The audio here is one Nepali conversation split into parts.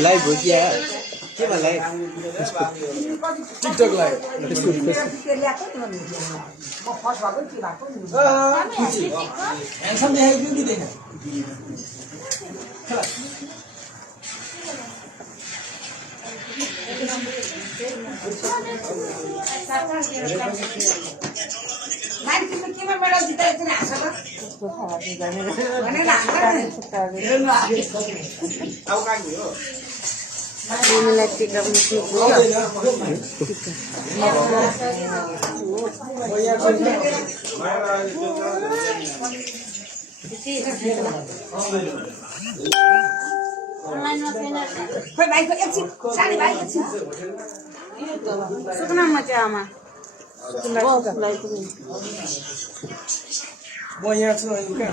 लाइभ हो क्या के मलाई टिकटक लाइभ ह्यान्डसम देखाइदिनु कि देखेन सुकुनामा चाहिँ आमा म यहाँ छु अहिले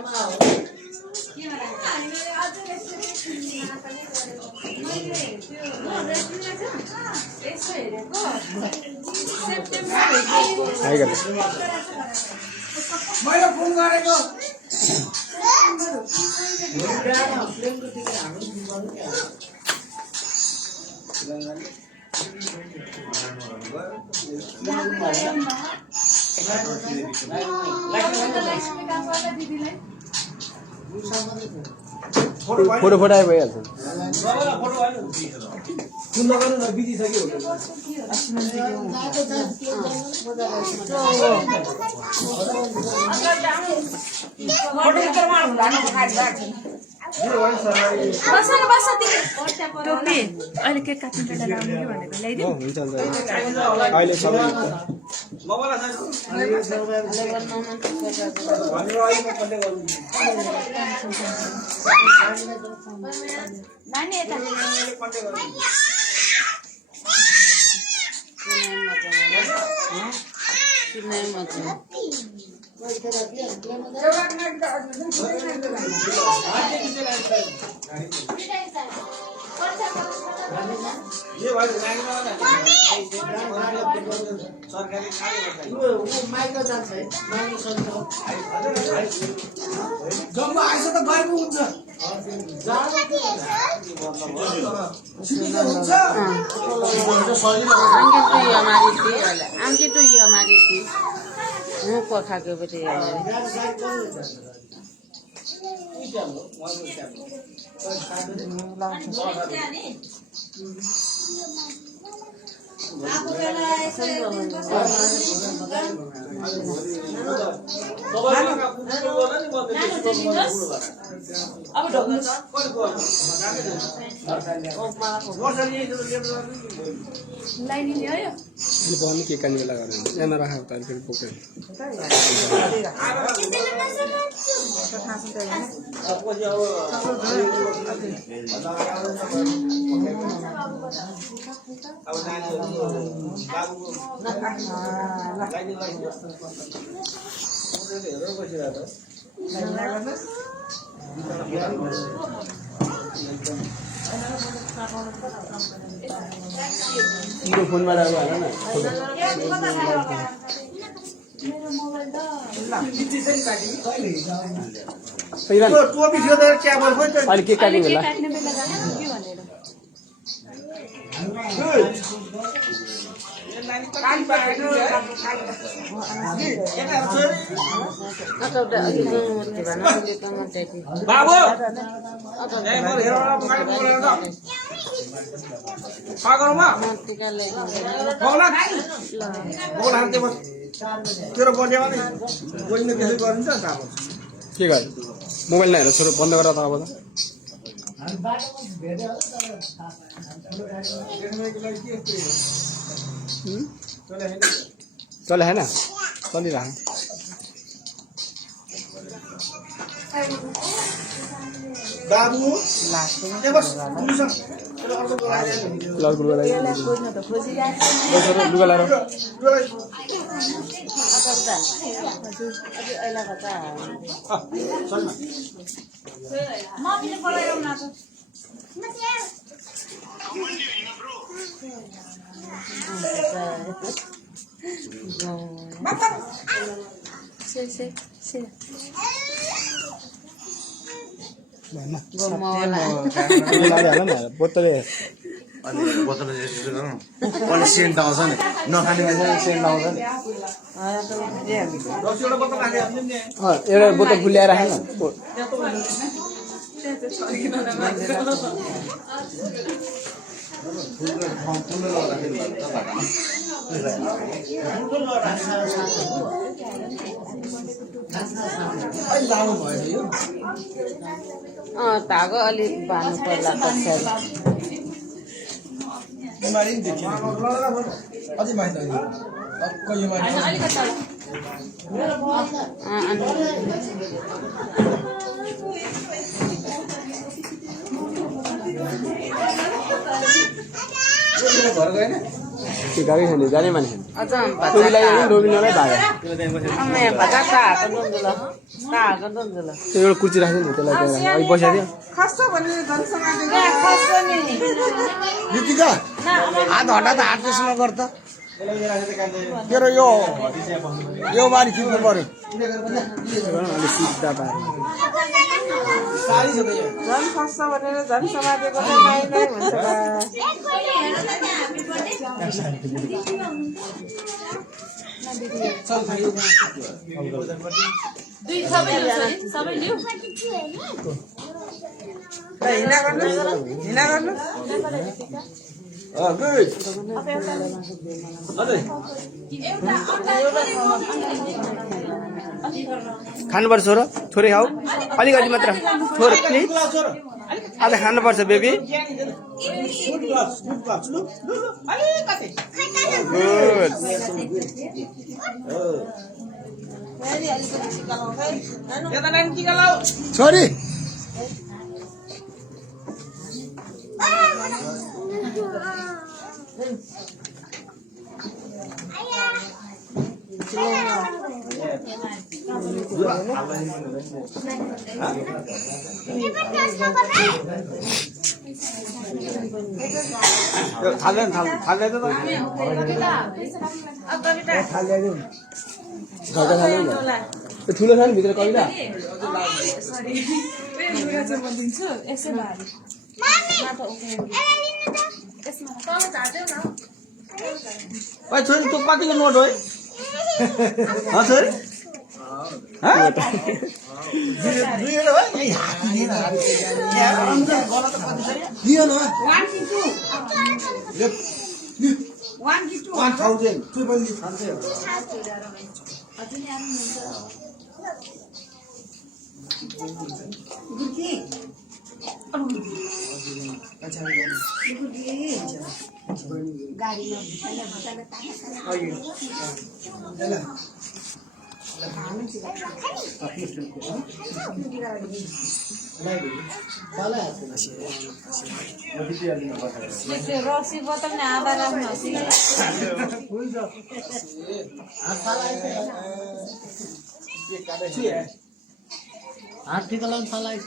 कहाँ हो मैले फोन गरेको फोटो फटाए भइहाल्छ फोन लगाउनु न बितिसक्यो अहिले केक काट्नु बेला लाउने भनेको ल्याइदिनु हुन्छ अहिले सबै नानी यता जम्मा आएछ त गर्नु हुन्छ आमची तो ये हमारी थी मुँह को खा के बैठे लाइन नहीं आया ये बहुत के करने लगा रहे हैं ना रहा होता है फिर पोके मेरो फोनमा राख्नु होला न अहिले के काट्ने बेला बाबु तेरो बर्थडेमा नि कोहीले त्यसै गरिन्छ नि त अब के गर्नु मोबाइल नहेर छोरो बन्द गर त अब त चले है ना चलिरह बाबु लुगा लाएर बोतले अनि सेन्ट आउँछ नि नखाने मान्छे सेन्ट आउँछ नि एउटा बोतल फुल्याएर राखेन धागो अलिक बाँध्नु पर्ला पछाडि गाडी खाने जाने मान्छे अझ रोबिनलाई भागा त्यो एउटा कुर्ची राख्छ नि त्यसलाई अघि बसेको थियो आधा घन्टा त हात त्यसमा गर्दा तेरो यो बारी खिच्नु पर्यो अलिक सिधा पाएर झन् खस्छ भनेर झन् समातेको खानुपर्छ छोरो थोरै खाऊ अलिकति मात्र थोरै प्लिज आज खानुपर्छ बेबी छोरी ठुलो छ नि भित्र कविता छोरी त्यो कतिको नोट हो छोरी रक्सी बोतल में आधा राख्नु हात टिका लाउनु थालाइछ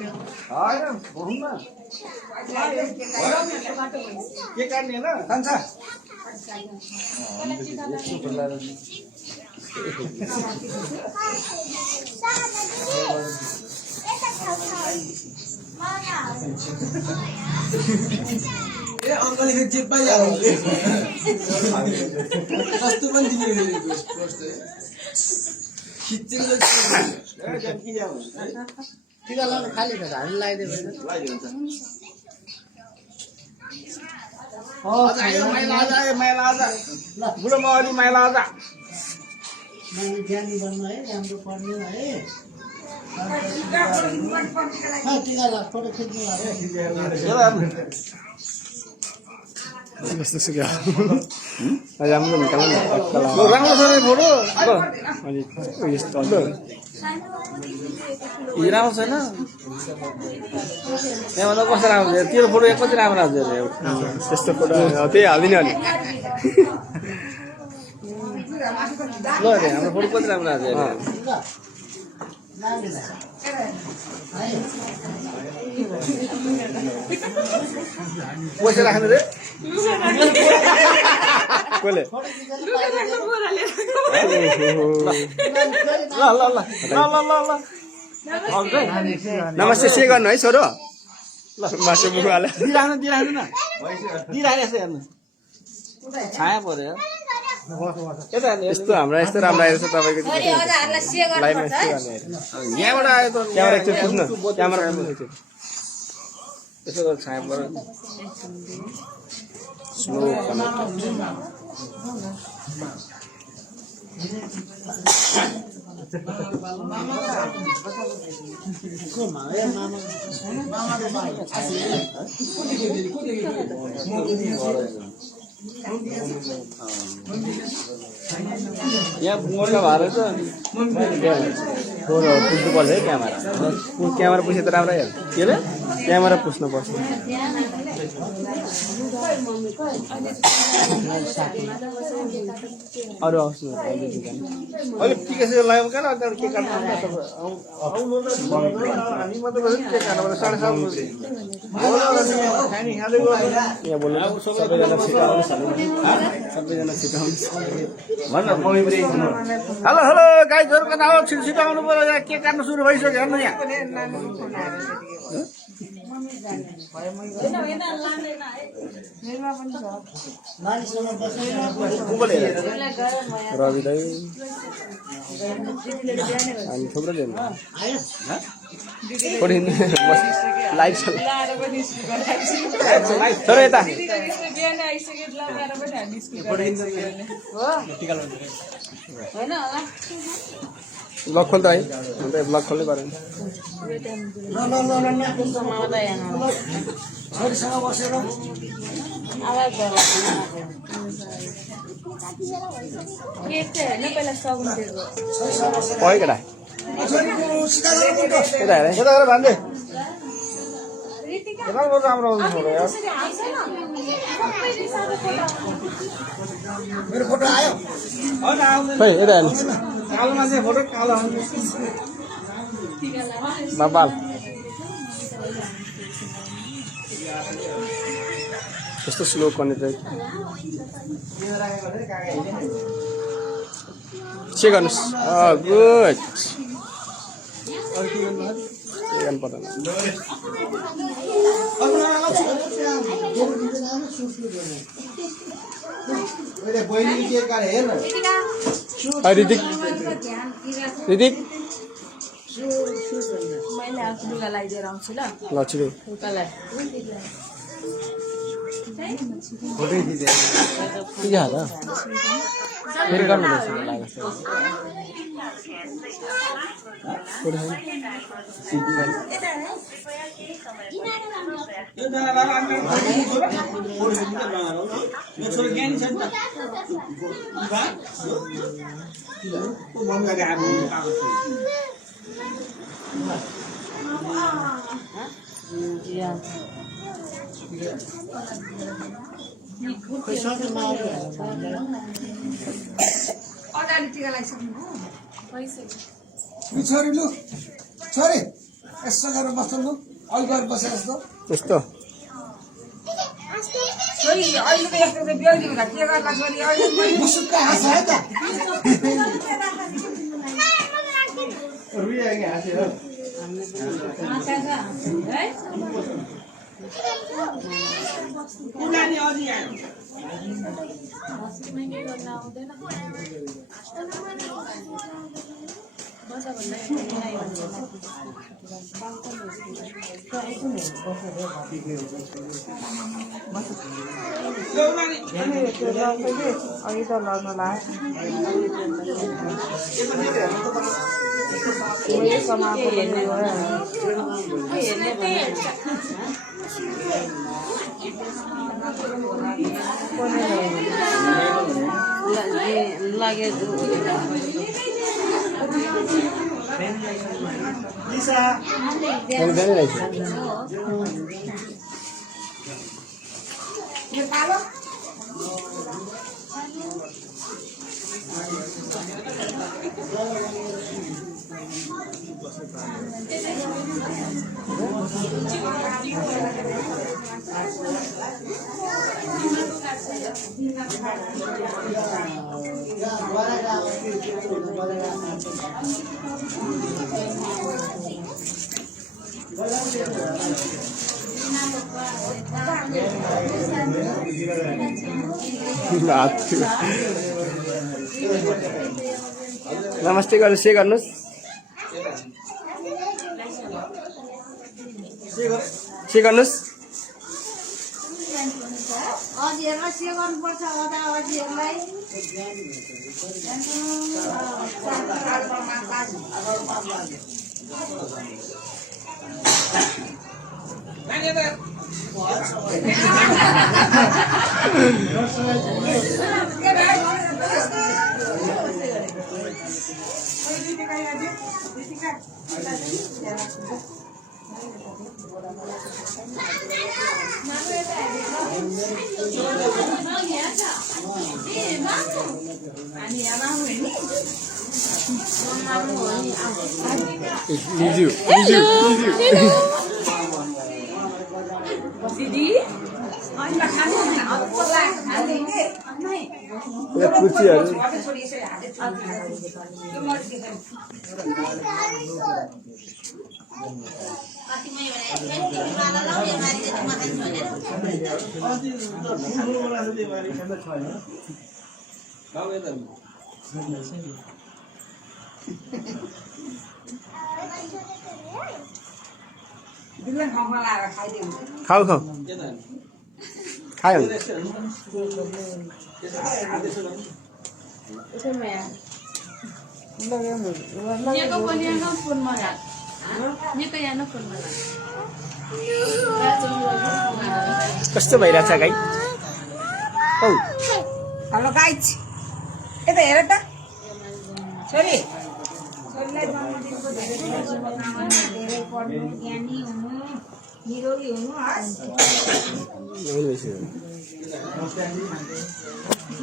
के काट्ने हैन खान्छ ए अंकल ये जेब पाइ जाऊ कस्तो पनि दिने पोस्ट खिच्चिङ टिका लाउनु खाली छ हामी लगाइदियो भने माइला आजा बुढो मौली माइला आजा ज्ञानी बन्नु है राम्रो पढ्नु है टिका ला फोटो खिच्नु कस्तो सुक्यो राम्रो निकाल्नु न राम्रो छ नि फोटो अनि यस्तो राम्रो छैन त्यहाँभन्दा कस्तो राम्रो छ तेरो फोटो कति राम्रो आउँछ त्यस्तो फोटो त्यही हालिदिने अनि ल हाम्रो फोटो कति राम्रो आउँछ पैसा राख्नु रे कसले नमस्ते से गर्नु है छोरो मासु मुखु हाले दिइराख्नु न दिइराखेको हेर्नु छाया पर्यो यता हेर्नु यस्तो हाम्रो यस्तो राम्रो आएको छ तपाईँको लाइभमा यस्तो यहाँबाट आयो त क्यामेरा एकचोटि पुग्नु क्यामेरा पुग्नु एकचोटि यसो गरेर छाया पर्यो स्लो यहाँ मोर्चा भएर त पुग्नु पर्छ है क्यामेरा क्यामेरा पुग्छ त राम्रै हेर्नु के अरे क्यामेरा पुस्नु पर्छ अरू आउँछ अहिले टिका सिका लगायो कहाँ त्यहाँबाट के काट्नु हामी मात्रै के काट्नु 7:30 यहाँ बोल्नु सबैजना छिटाउनु सबैजना छिटाउनु हेलो हेलो गाइजहरु कता हो छिटो आउनु पर्यो यहाँ के काट्नु सुरु भइसक्यो हेर्नु यहाँ रवि दाई हामी थुप्रो दिन लाइभ छ तर यता ब्लग खोल्दा है अन्त ब्लग खोल्नै पऱ्यो छोरीसँग बसेर पढ्यो केटा यता हेर यता गएर भन्दै राम्रो राम्रो आउँछ यार मेरो फोटो आयो खै यता हेर्नु कालो मान्छे फोटो कालो बाबाल कस्तो स्लो गर्ने चाहिँ के गर्नुहोस् गुड गर्नु पर्दैन बहिनी के काले हेर्न ऋतिक ऋतिक मैले आफ्नो लुगा लगाइदिएर आउँछु ल लक्ष्मी लुगालाई फोटो खिचे के हाल फेरि गर्नु लाग्छ छोरी लु छोरी यसो गरेर बस्नु लु अलि गएर बसे जस्तो यस्तो मुसुक्क हाँस है त अघि त लग्न लाग्यो नमस्ते गर्नु से गर्नुहोस् से गर्नुहोस् हजुरहरुलाई से गर्नुपर्छ अदा हजुरहरुलाई खाऊ खाऊ खायो कस्तो भइरहेछ गाई औ हेलो गाइज यता हेर त छोरी छोरीलाई जन्मदिनको धेरै धेरै शुभकामना धेरै पढ्नु ज्ञानी हुनु निरोगी हुनु हस्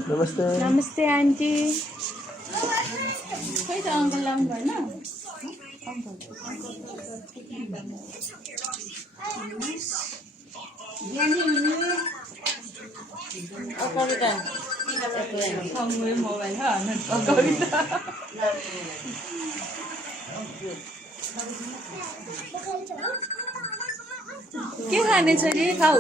नमस्ते नमस्ते आन्टी खै त अङ्कल लाउनु भएन ज्ञानी हुनु कविता मोबाइल कविता के खाने छोरी खाऊ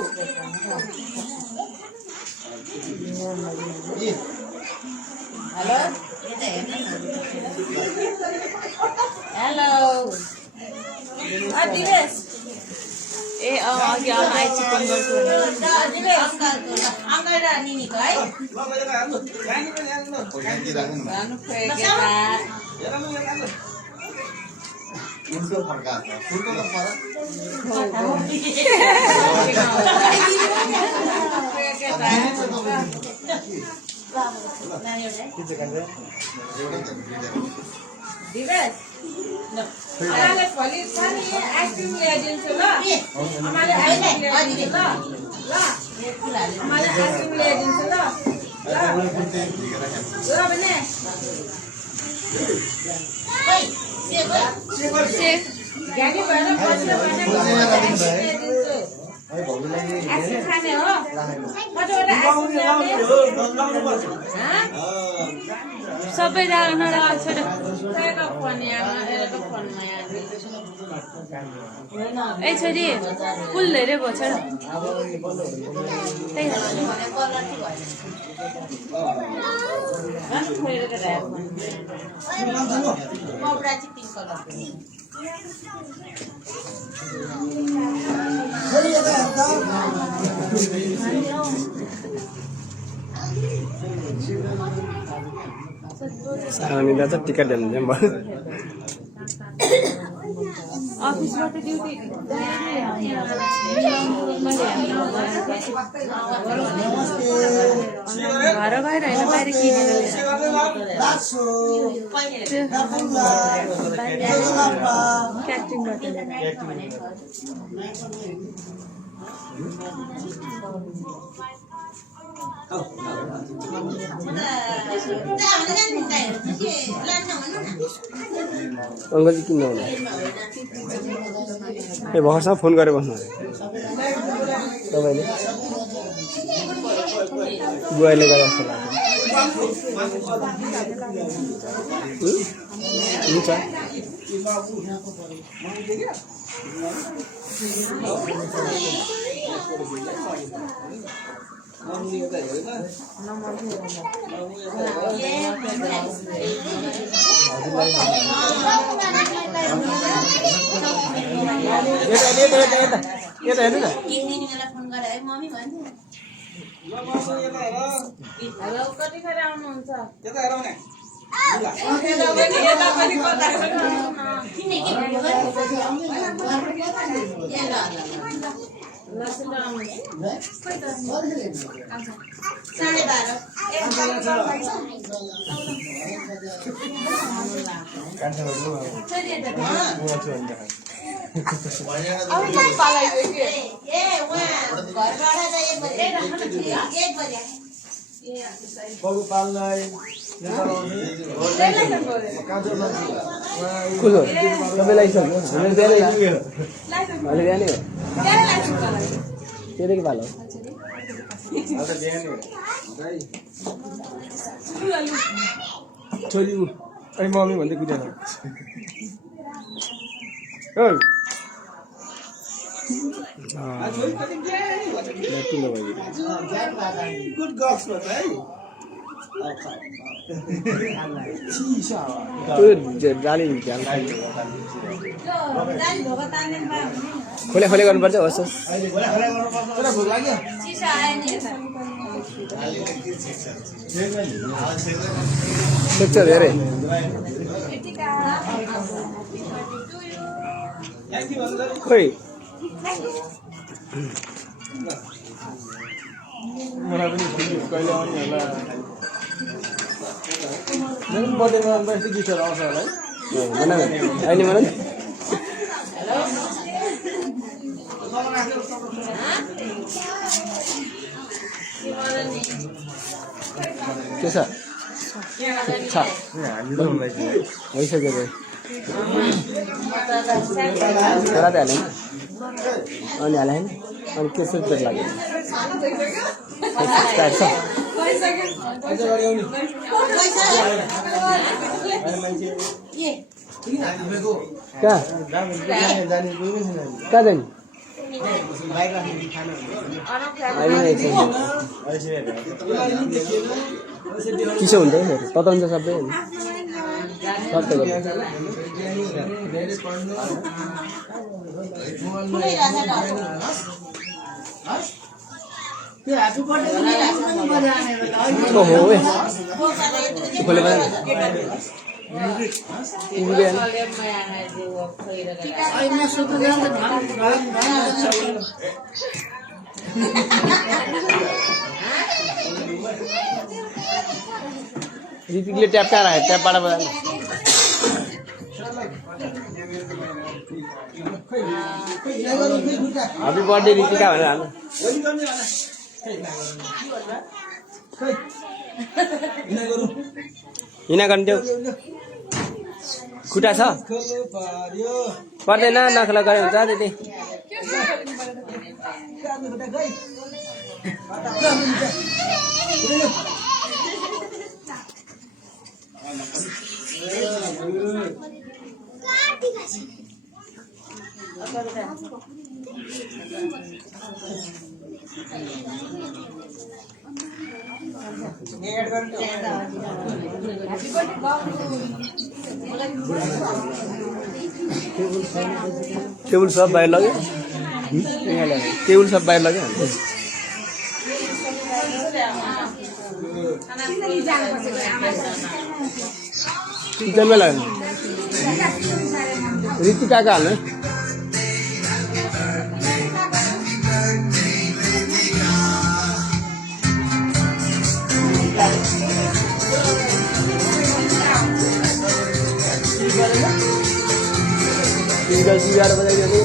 हेलो दिवेश ए अघि आमा आइचिकन गर्छु अङ्कल र निनीको है उल्टो फर्काछ उल्टो त फरक दिवेश आमाले भोलि सानी आइसक्रिम ल्याइदिन्छु ल आमाले आइसक्रिम ल्याइदिन्छु ल आमाले आइसक्रिम ल्याइदिन्छु ल ल भने ज्ञानी भएर बस्नु भने ल्याइदिन्छु आइसक्रिम खाने हो कतिवटा आइसक्रिम ल्याउने सबै जान छोडो ए छोरी फुल धेरै भयो छोडो सानिदा चाहिँ टिकट हेर्नु जाऊँ भयो अफिसबाट ड्युटी घर गएर होइन बाहिर किनेर क्याटरिङबाट अङ्कल चाहिँ किन्न आउनु ए भर्खरसँग फोन गरेर बस्नु तपाईँले बुवाले गरे जस्तो लाग्छ हुन्छ यता हेर्नु न कतिखेर आउनुहुन्छ कसो तपाईँलाई सक्नु हामीले बिहानै अहिले बिहानै हो त्यही पालो छोरी अनि मम्मी भन्दै कुदेन गुड गक्स भन्छ है जाली खोले खोले गर्नुपर्छ होस् भोक लाग्यो सक्छ धेरै खोइ मलाई पनि कहिले आउने होला मेरो बर्थडेमा यस्तो गीतहरू आउँछ होला है अहिले मलाई के छ भइसक्यो छोरा त हालेन अनि हालेन अनि के छ पेट लाग्यो कहाँ जाने चिसो हुन्छ नि तताउँछ सबै खोले ऋतिकले ट्याप कहाँ राख्यो ट्यापबाट ह्याप्पी बर्थडे ऋतिका भनेर हाल्नु हिँडा गर्नु खुट्टा छ पर्दैन नखला गरे हुन्छ त्यति टेबल सब बाहिर लग्यो टेबल सब बाहिर लग्यो जम्मै लाग्यो ऋतु काका हाल्नु Tiga bagaimana ini?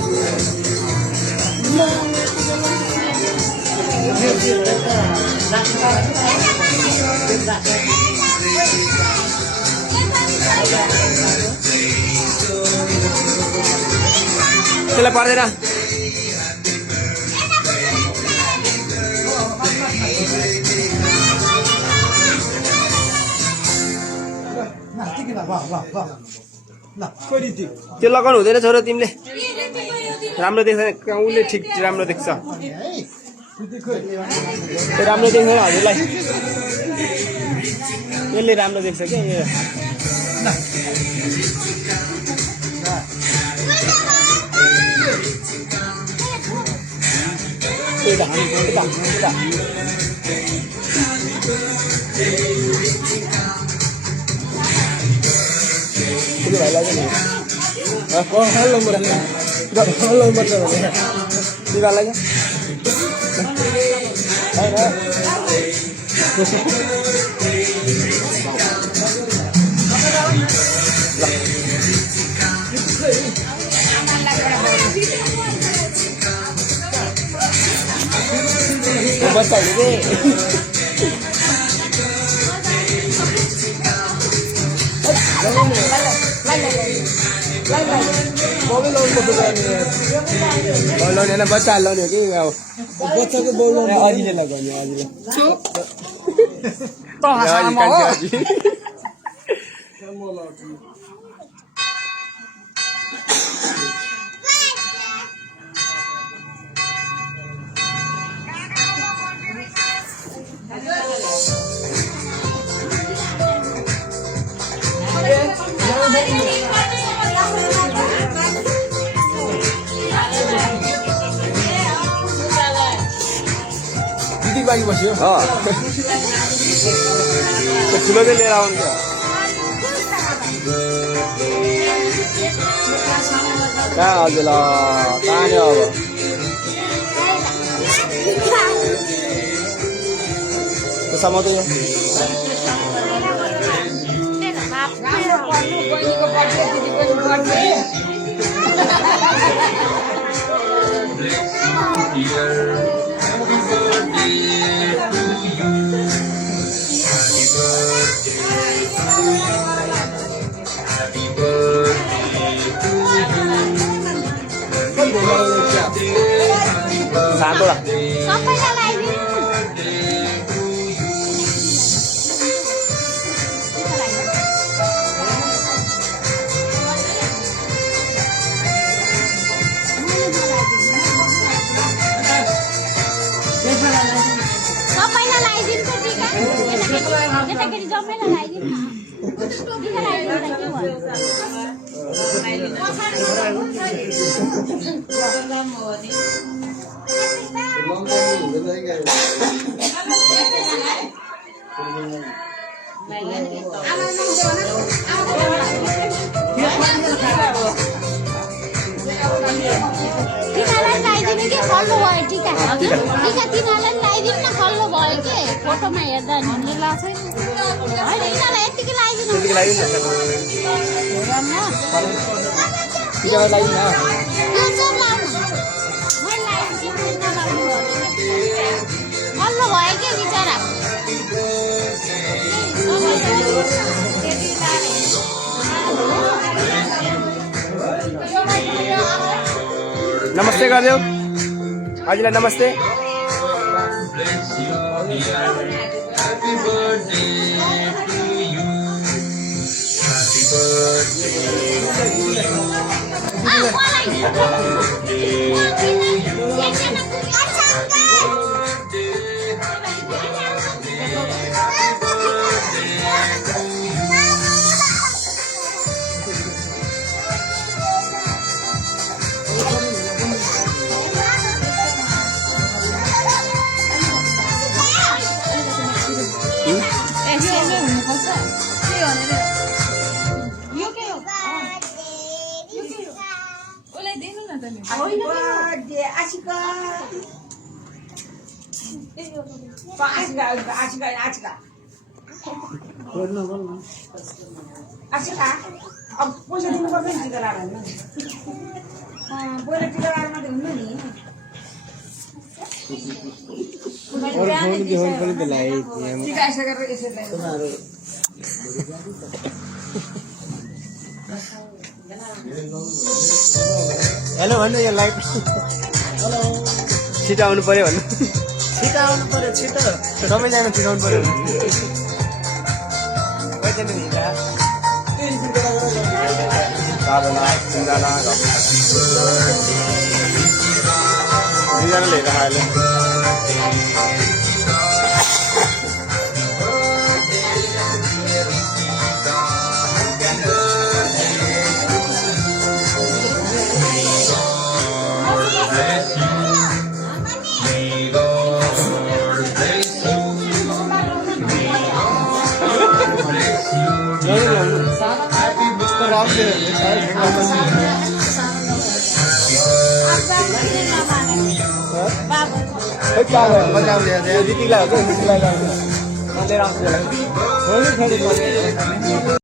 Sila parera. त्यो लगाउनु हुँदैन छोरा तिमीले राम्रो देख्दैन उसले ठिक राम्रो देख्छ राम्रो देख्दैन हजुरलाई यसले राम्रो देख्छ क्या Ini baik lagi nih. Oh, halo mereka. Halo mereka. Ini baik lagi. Ayo. Betul ini. बोलो ने बच्चा लो ने कि बच्चा को बोलो आज ले लगाउने आज ले चुप तो हसामा हो बाकी बस्यो ठुलो चाहिँ लिएर आउनु कहाँ हजुर ल कहाँ नि अब समाउँदै Satu lah. Sampai lagi. Sampai lagi tuh tiga. Kita kiri sampai lagi. Kita lagi तिनीहरूलाई लगाइदिनु के खल्लो भयो टिका टिका तिनीहरूलाई लगाइदिनु न खल्लो भयो के फोटोमा हेर्दा नि लाग्छ होइन यिनीहरूलाई यतिकै लगाइदिनु खल्लो भयो के बिचरा नमस्ते गरिदेऊ अजिलाई नमस्ते Happy birthday, Ashika. Ashika, अब पैसा दिनु पर्छ नि टिका लाएर पहिला टिका लाएर मात्रै हुन्न नि टिका आइसकेर यसरी हेलो भन्नु यो लाइभ छिटो आउनु पर्यो भन्नु छिटो आउनु पर्यो छिटो सबैजना छिटो आउनु पर्यो कतिजना हिँड्दा 4 जना 3 जना 2 जना लिएर आयो